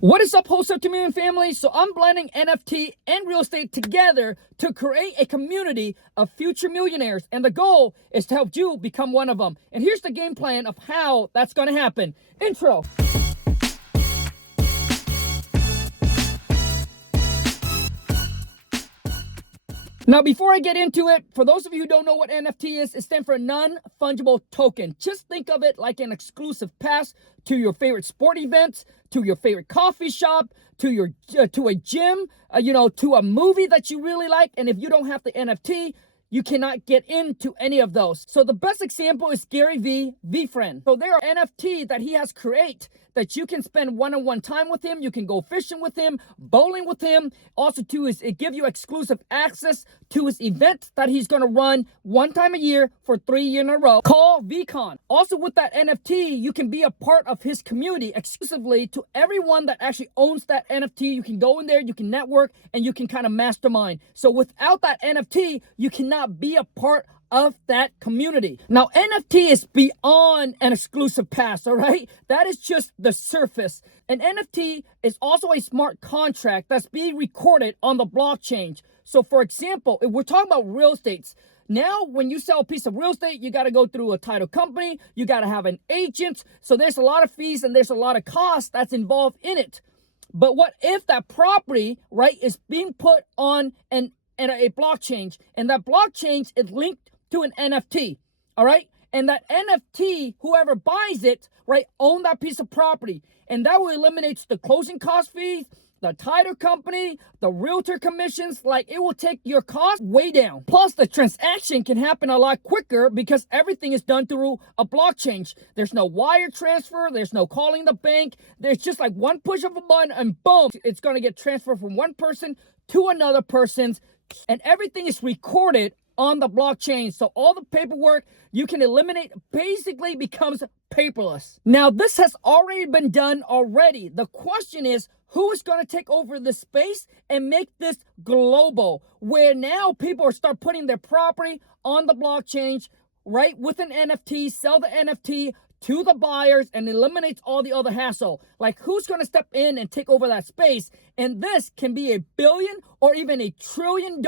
What is up, wholesale community family? So I'm blending NFT and real estate together to create a community of future millionaires. And the goal is to help you become one of them. And here's the game plan of how that's going to happen. Intro. Now, before I get into it, for those of you who don't know what NFT is, it stands for non-fungible token. Just think of it like an exclusive pass to your favorite sport events, to your favorite coffee shop, to a gym, to a movie that you really like. And if you don't have the NFT, you cannot get into any of those. So the best example is Gary Vee, VeeFriend. So there are NFT that he has created that you can spend one-on-one time with him. You can go fishing with him, bowling with him. Also, too, is it give you exclusive access to his event that he's going to run one time a year for 3 years in a row, called VeeCon. Also, with that NFT, you can be a part of his community exclusively to everyone that actually owns that NFT. You can go in there, you can network, and you can kind of mastermind. So without that NFT, you cannot be a part of that community. Now, NFT is beyond an exclusive pass, all right? That is just the surface. An NFT is also a smart contract that's being recorded on the blockchain. So, for example, if we're talking about real estate, now when you sell a piece of real estate, you got to go through a title company, you got to have an agent. So there's a lot of fees and there's a lot of costs that's involved in it. But what if that property, right, is being put on a blockchain, and that blockchain is linked to an NFT, all right? And that NFT, whoever buys it, right, own that piece of property. And that will eliminate the closing cost fees, the title company, the realtor commissions. Like, it will take your cost way down. Plus, the transaction can happen a lot quicker because everything is done through a blockchain. There's no wire transfer. There's no calling the bank. There's just like one push of a button and boom, it's going to get transferred from one person to another person's. And everything is recorded on the blockchain. So all the paperwork you can eliminate basically becomes paperless. Now, this has already been done already. The question is, who is going to take over this space and make this global, where now people start putting their property on the blockchain, right, with an NFT, sell the NFT to the buyers, and eliminates all the other hassle. Like, who's going to step in and take over that space? And this can be $1 billion or even $1 trillion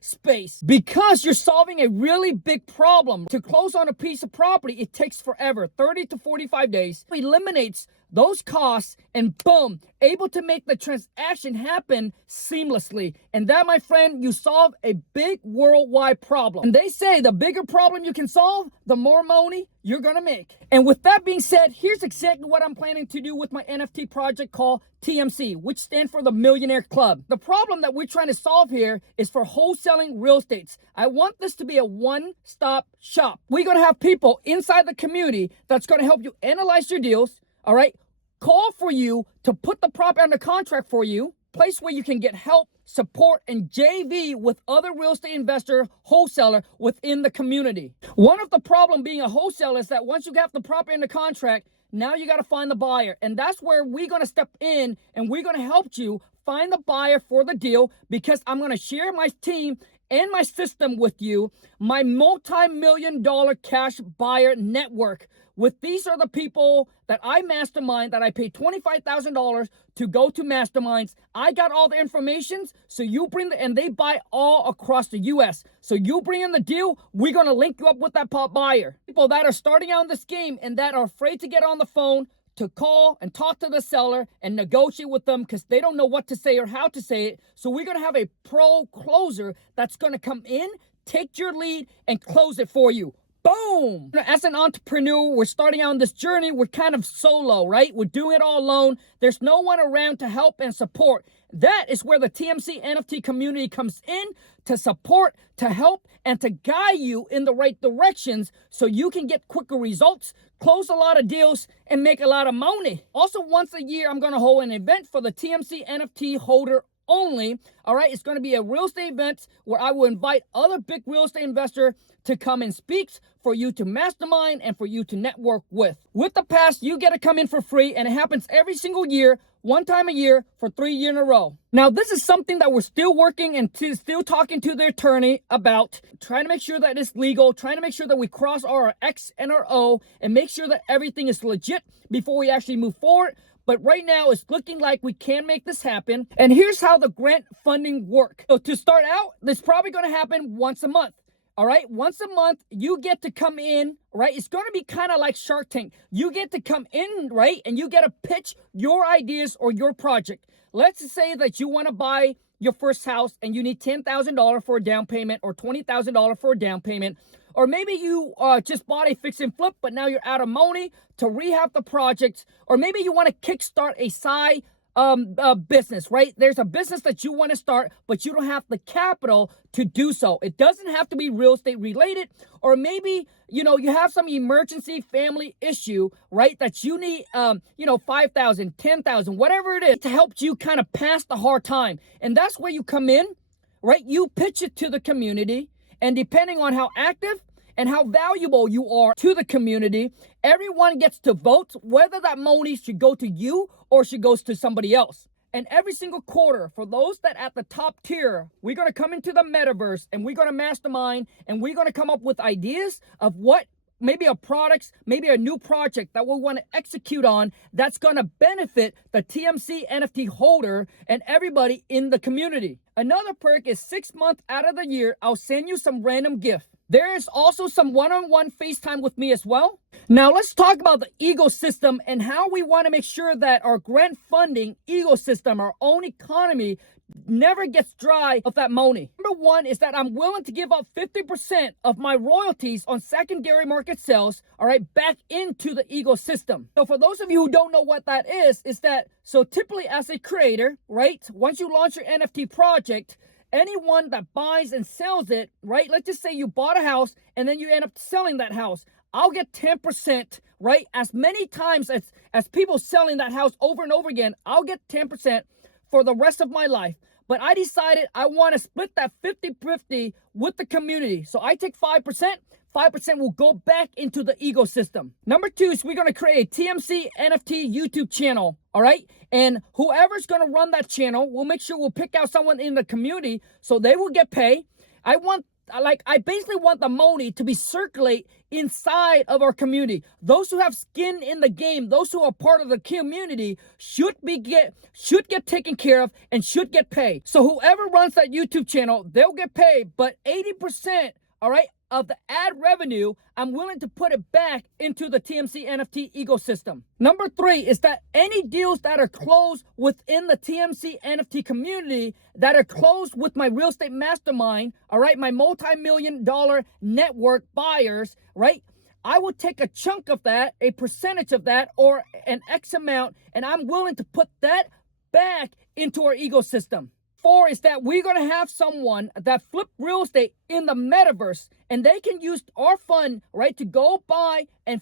space, because you're solving a really big problem. To close on a piece of property, it takes forever, 30 to 45 days. It eliminates those costs, and boom, able to make the transaction happen seamlessly. And that, my friend, you solve a big worldwide problem. And they say the bigger problem you can solve, the more money you're gonna make. And with that being said, here's exactly what I'm planning to do with my NFT project called TMC, which stands for the Millionaire Club. The problem that we're trying to solve here is for wholesaling real estate. I want this to be a one-stop shop. We're gonna have people inside the community that's gonna help you analyze your deals, all right? Call for you to put the property under contract for you, place where you can get help, support, and JV with other real estate investor, wholesaler within the community. One of the problem being a wholesaler is that once you have the property under contract, now you got to find the buyer. And that's where we're going to step in, and we're going to help you find the buyer for the deal, because I'm going to share my team and my system with you, my multi-million-dollar cash buyer network. With these are the people that I mastermind, that I pay $25,000 to go to masterminds. I got all the information, so you bring and they buy all across the U.S. So you bring in the deal, we're going to link you up with that buyer. People that are starting out in this game and that are afraid to get on the phone, to call and talk to the seller and negotiate with them because they don't know what to say or how to say it. So we're going to have a pro closer that's going to come in, take your lead, and close it for you. Boom! As an entrepreneur, we're starting out on this journey. We're kind of solo, right? We're doing it all alone. There's no one around to help and support. That is where the TMC NFT community comes in to support, to help, and to guide you in the right directions so you can get quicker results, close a lot of deals, and make a lot of money. Also, once a year, I'm going to hold an event for the TMC NFT holder only. All right, it's going to be a real estate event where I will invite other big real estate investors to come and speak, for you to mastermind and for you to network with. With the pass, you get to come in for free, and it happens every single year, one time a year for 3 years in a row. Now, this is something that we're still working and still talking to the attorney about, trying to make sure that it's legal, trying to make sure that we cross our X and our O and make sure that everything is legit before we actually move forward. But right now, it's looking like we can make this happen. And here's how the grant funding works. So to start out, this is probably going to happen once a month. All right, once a month, you get to come in, right? It's going to be kind of like Shark Tank. You get to come in, right? And you get to pitch your ideas or your project. Let's just say that you want to buy your first house and you need $10,000 for a down payment or $20,000 for a down payment. Or maybe you just bought a fix and flip, but now you're out of money to rehab the project. Or maybe you want to kickstart a side business, right? There's a business that you want to start, but you don't have the capital to do so. It doesn't have to be real estate related, or maybe, you have some emergency family issue, right? That you need, 5,000, 10,000, whatever it is to help you kind of pass the hard time. And that's where you come in, right? You pitch it to the community, and depending on how active and how valuable you are to the community, everyone gets to vote whether that money should go to you or should go to somebody else. And every single quarter, for those that at the top tier, we're going to come into the metaverse and we're going to mastermind and we're going to come up with ideas of what maybe a product, maybe a new project that we want to execute on that's going to benefit the TMC NFT holder and everybody in the community. Another perk is 6 months out of the year, I'll send you some random gift. There is also some one-on-one FaceTime with me as well. Now let's talk about the ecosystem and how we want to make sure that our grant funding ecosystem, our own economy, never gets dry of that money. Number one is that I'm willing to give up 50% of my royalties on secondary market sales, all right, back into the ecosystem. So for those of you who don't know what that is that, so typically as a creator, right, once you launch your NFT project, anyone that buys and sells it, right, let's just say you bought a house and then you end up selling that house, I'll get 10%, right? As many times as people selling that house over and over again, I'll get 10% for the rest of my life. But I decided I want to split that 50-50 with the community. So I take 5%. 5% will go back into the ecosystem. Number two is we're going to create a TMC NFT YouTube channel, all right? And whoever's going to run that channel, we'll make sure we'll pick out someone in the community so they will get paid. I basically want the money to be circulate inside of our community. Those who have skin in the game, those who are part of the community should get taken care of and should get paid. So whoever runs that YouTube channel, they'll get paid, but 80%, all right, of the ad revenue, I'm willing to put it back into the TMC NFT ecosystem. Number three is that any deals that are closed within the TMC NFT community, that are closed with my real estate mastermind, all right, my multi-million-dollar network buyers, right, I will take a chunk of that, a percentage of that, or an X amount, and I'm willing to put that back into our ecosystem. Four is that we're going to have someone that flip real estate in the metaverse, and they can use our fund, right, to go buy and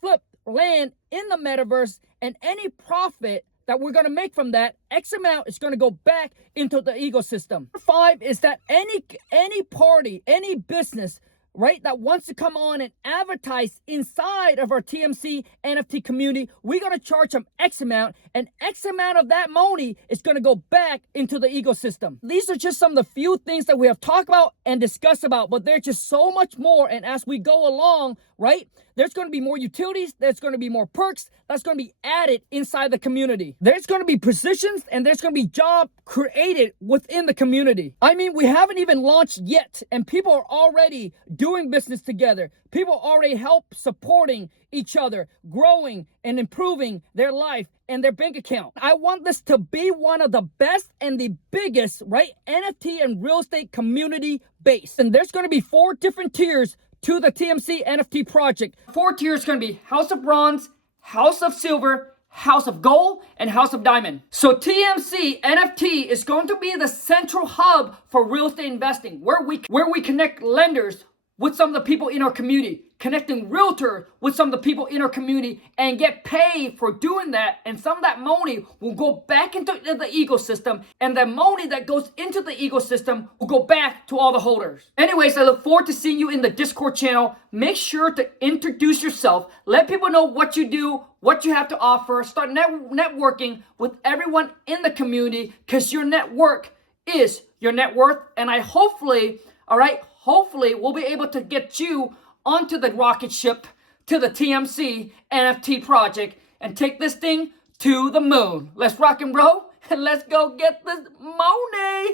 flip land in the metaverse, and any profit that we're going to make from that, X amount is going to go back into the ecosystem. Five is that any party, any business, right, that wants to come on and advertise inside of our TMC NFT community, we're going to charge them X amount, and X amount of that money is going to go back into the ecosystem. These are just some of the few things that we have talked about and discussed about, but there's just so much more. And as we go along, right, there's going to be more utilities, there's going to be more perks that's going to be added inside the community. There's going to be positions and there's going to be job created within the community. I mean, we haven't even launched yet, and people are already doing business together. People already help supporting each other, growing and improving their life and their bank account. I want this to be one of the best and the biggest, right, NFT and real estate community base. And there's going to be 4 different tiers to the TMC NFT project. 4 tiers going to be House of Bronze, House of Silver, House of Gold, and House of Diamond. So TMC NFT is going to be the central hub for real estate investing, where we connect lenders with some of the people in our community, connecting realtor with some of the people in our community, and get paid for doing that. And some of that money will go back into the ecosystem, and the money that goes into the ecosystem will go back to all the holders. Anyways, I look forward to seeing you in the Discord channel. Make sure to introduce yourself. Let people know what you do, what you have to offer. Start networking with everyone in the community, because your network is your net worth. And I hopefully we'll be able to get you onto the rocket ship to the TMC NFT project and take this thing to the moon. Let's rock and roll and let's go get the money.